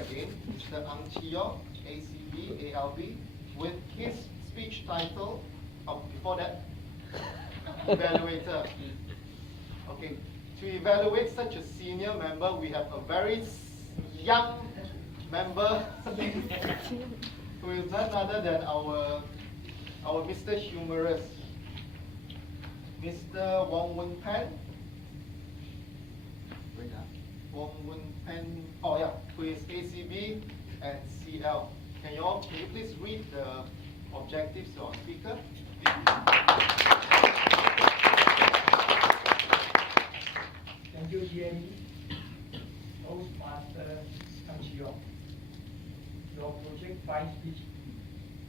again, Mr. Ang Chio, ACB, ALB, with his speech title, before that, evaluator. Okay, to evaluate such a senior member, we have a very young member who is none other than our Mr. Humorous, Mr. Wong Wun Pen. Wong Wun Pen, oh yeah, who is ACB and CL. Can you please read the objectives to our speaker? Thank you, Jamie. Toastmaster Ang Chio. Your project 5 speech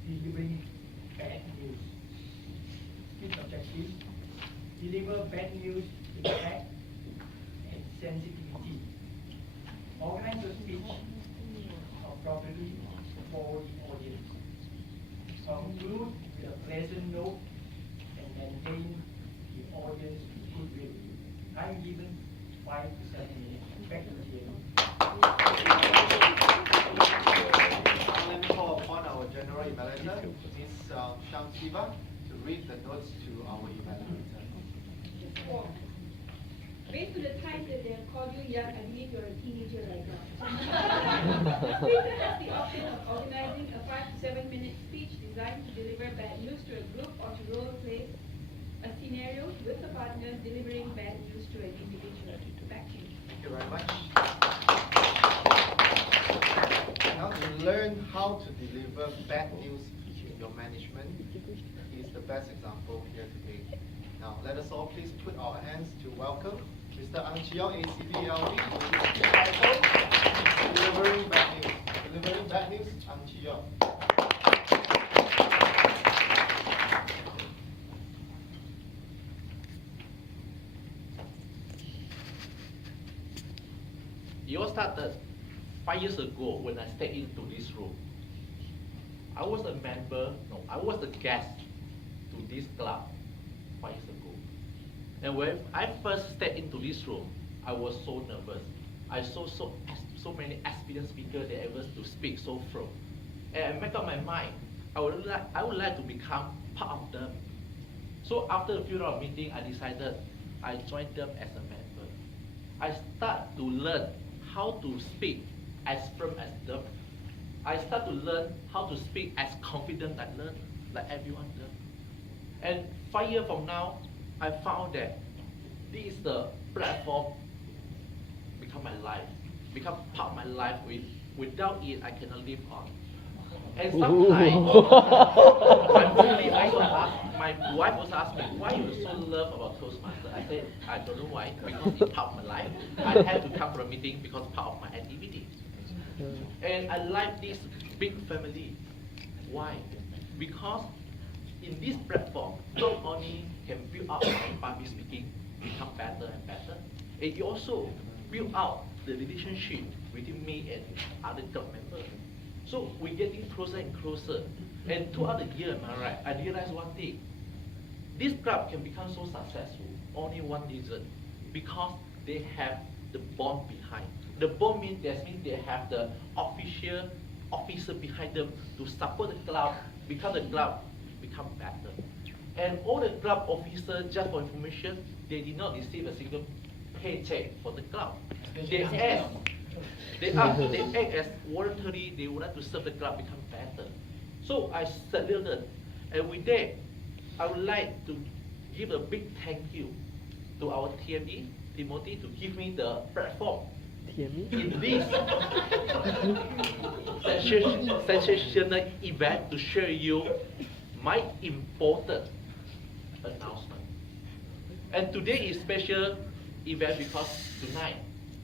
delivering bad news. Its objective: deliver bad news in fact and sensitivity. Organize a speech appropriately for the audience. Conclude with a pleasant note and maintain the audience goodwill. I'm given 5 to 7 minutes. Back to Jamie. Let me call upon our general evaluator, Ms. Shang Shiva, to read the notes to our evaluator. Based on the time that they have called you young, I believe you're a teenager right now. Speaker has the option of organizing a 5 to 7 minute speech designed to deliver bad news to a group or to role play a scenario with a partner delivering bad news to an individual. Back to you. Thank you very much. Now to learn how to deliver bad news to your management, he is the best example here today. Now let us all please put our hands to welcome Mr. Ang Chio, ACB-LB, delivering bad news. Delivering bad news, Ang Chio. It all started 5 years ago when I stepped into this room. I was a guest to this club 5 years ago. And when I first stepped into this room, I was so nervous. I saw so many experienced speakers that able to speak so through. And I made up my mind, I would like to become part of them. So after a few rounds of meeting, I decided I joined them as a member. I start to learn how to speak as firm as them. I start to learn how to speak as confident as learn, like everyone does. And 5 years from now, I found that this is the platform become my life, become part of my life. Without it, I cannot live on. And sometimes, my wife also asked me, why you so love about Toastmaster? I said, I don't know why, because it's part of my life. I had to come for a meeting because it's part of my activity. And I like this big family. Why? Because in this platform, not only can build up my public speaking, become better and better, it also build out the relationship between me and other club members. So we're getting closer and closer. And throughout the year, I realized one thing. This club can become so successful, only one reason, because they have the bond behind. The bond means they have the officer behind them to support the club, because the club become better. And all the club officers, just for information, they did not receive a single paycheck for the club. They act as voluntary, they would like to serve the club, become better. So I saluted, and with that, I would like to give a big thank you to our TME, Timothy, to give me the platform in this sensational event to share you my important announcement. And today is special event because tonight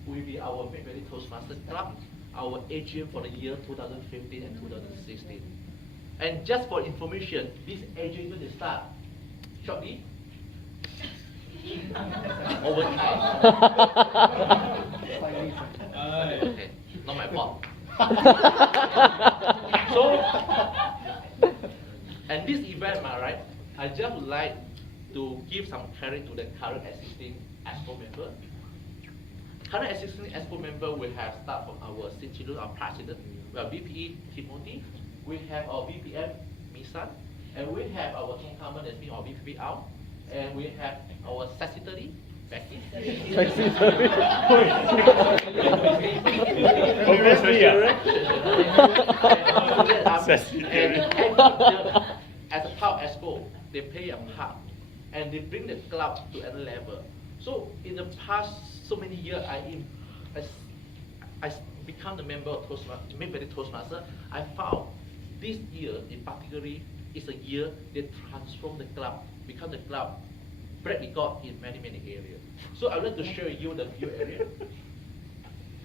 will be our Mid Valley Toastmaster Club, our AGM for the year 2015 and 2016. And just for information, this AGM will start shortly. Over time. Okay, not my fault. So, and this event, right, I just would like to give some credit to the current existing EXCO member. Current existing ESCO member we have start from our Sinchilun, our president, we have VPE Timothy, we have our VPM Misan, and we have our Tongkamen that's been our VPP out, and we have our secretary Becky. As a part of ESCO, they play a part and they bring the club to another level. So in the past so many years, I become the member of Toastmaster. I found this year in particular is a year they transform the club, become the club, break record in many areas. So I would like to share with you the few areas.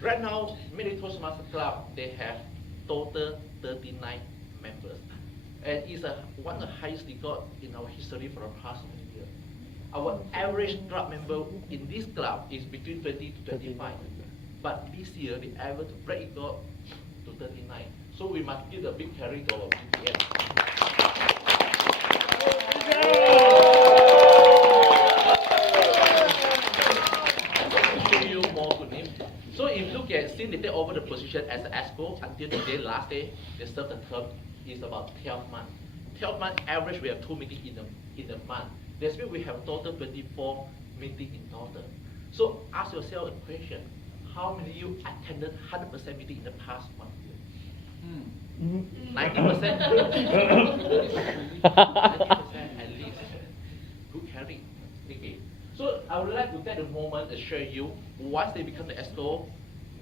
Right now, many Toastmaster club they have total 39 members, and it's one of the highest record in our history for the past many years. Our average club member in this club is between 20 to 25. But this year, they are able to break it up to 39. So we must give a big carry to our BPM. Show you more to name. So if you look at, since they take over the position as an ESCO, until today, last day, they serve the term is about 12 months. 12 months average, we have 2 meetings in a month. That's why we have total 24 meetings in total. So ask yourself a question. How many of you attended 100% meeting in the past 1 year? 90%? 90% at least. Good carry. Okay. So I would like to take a moment to show you once they become the ESCO,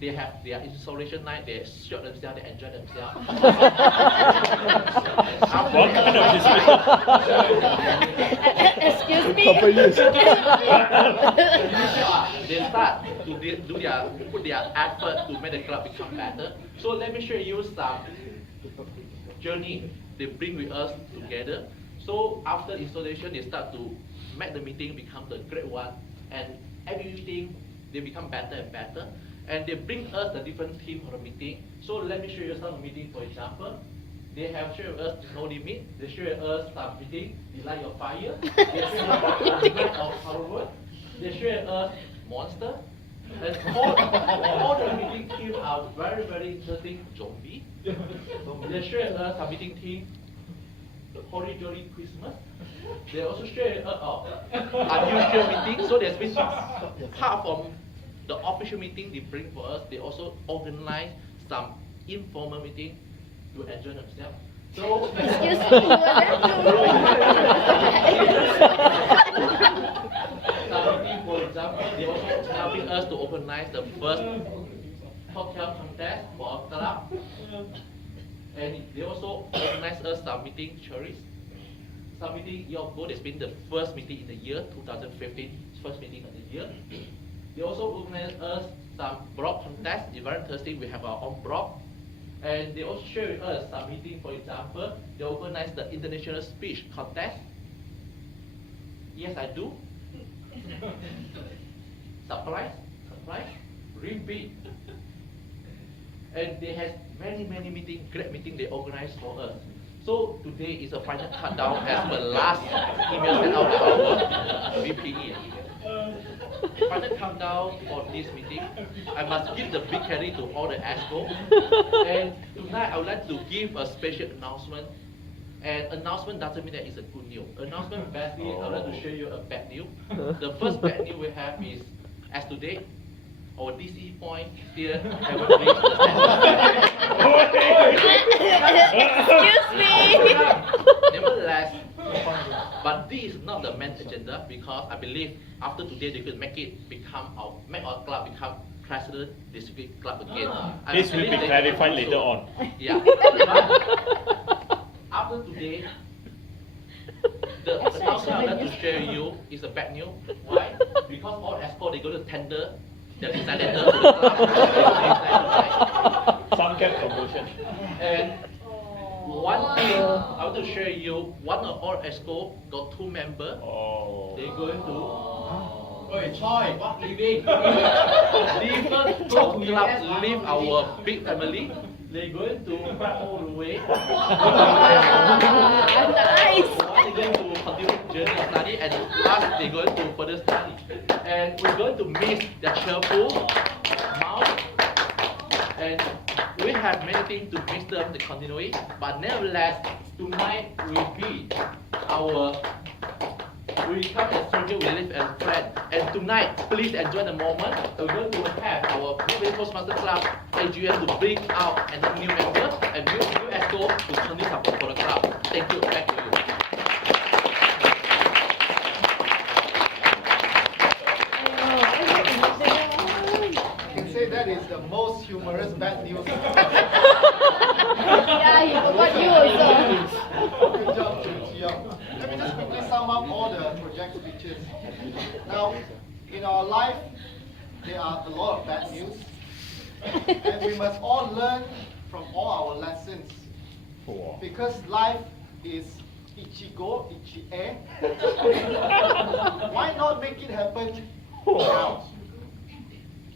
they have their installation night, they shoot themselves, they enjoy themselves. Excuse me? They start to put their effort to make the club become better. So let me show you some journey they bring with us together. So after installation, they start to make the meeting become the great one, and every meeting they become better and better. And they bring us the different team for the meeting. So let me show you some meeting, for example. They have shared with us No Limit. They shared with us some meeting, Light Your Fire. They shared with us of Harvard. They shared with us Monster. And all the meeting teams are very interesting. Zombie. They shared with us some meeting team, the Holy Jolly Christmas. They also shared with us unusual meeting. So there's been apart from the official meeting they bring for us, they also organize some informal meeting to enjoy themselves. So, Excuse me, you some meeting, for example, they also helping us to organize the first cocktail contest for our club, and they also organize us some meeting cherries. Some meeting year ago, there's been the first meeting in the year 2015, first meeting of the year. They also organize us some blog contests. Every Thursday we have our own blog. And they also share with us some meeting, for example, they organize the international speech contest. Yes, I do. Surprise, repeat. And they have many meetings, great meetings they organize for us. So today is a final countdown as the last email sent out to our VPE. Final countdown for this meeting. I must give the big carry to all the ESCO. And tonight I would like to give a special announcement. And announcement doesn't mean that it's a good news. Announcement badly, I would like to show you a bad news. The first bad news we have is, as today, our DC point still haven't reached the Excuse me? Nevertheless, but this is not the main agenda, because I believe after today they could make our club become president district club again. This will be clarified later on. Yeah. But after today, the announcement I'd like to share with you is a bad news. Why? Because all ESCO, they're going to tender their design letter to the club. Some get promotion. And one thing I want to share with you, one of our ESCO got 2 members. Oh. They're going to Choi, what leaving? Leave club, leave our big family. They're going to all the way. Nice. they're going to continue journey of study, and last they're going to further study. And we're going to miss their cheerful mouth, and we have many things to miss them the continuity, but nevertheless, tonight will be our, we come as soldier, we live as friend. And tonight, please enjoy the moment. We're going to have our Gateway Toastmaster Club AGM to bring out a new member and new ESCO to continue support for the club. Thank you. Back to you. I can say that is the most humorous bad news. Yeah, he forgot you also. Good job, Chi Young. Let me just quickly sum up all the project speeches. Now, in our life, there are a lot of bad news, and we must all learn from all our lessons. Because life is ichigo, ichie. Why not make it happen now?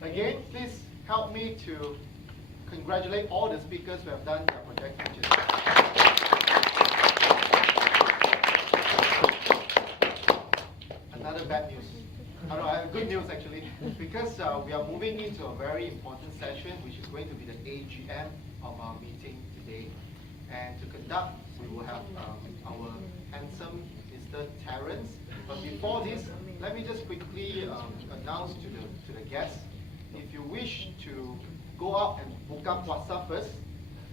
Again, please help me to congratulate all the speakers who have done their project speeches. Another bad news. I have good news actually, because we are moving into a very important session, which is going to be the AGM of our meeting today. And to conduct, we will have our handsome Mr. Terence. But before this, let me just quickly announce to the guests, if you wish to go out and buka puasa first,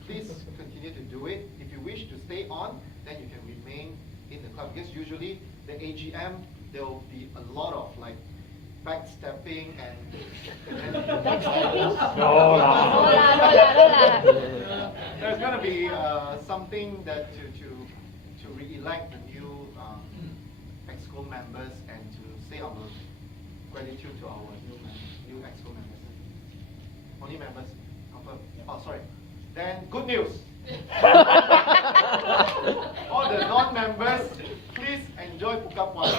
please continue to do it. If you wish to stay on, then you can remain in the club. Because usually the AGM, there will be a lot of like backstepping and there's going to be something that to re-elect the new EXCO members and to say our gratitude to our new EXCO members. Only members, confirm. Oh, sorry. Then good news. All the non-members, please enjoy buka puasa.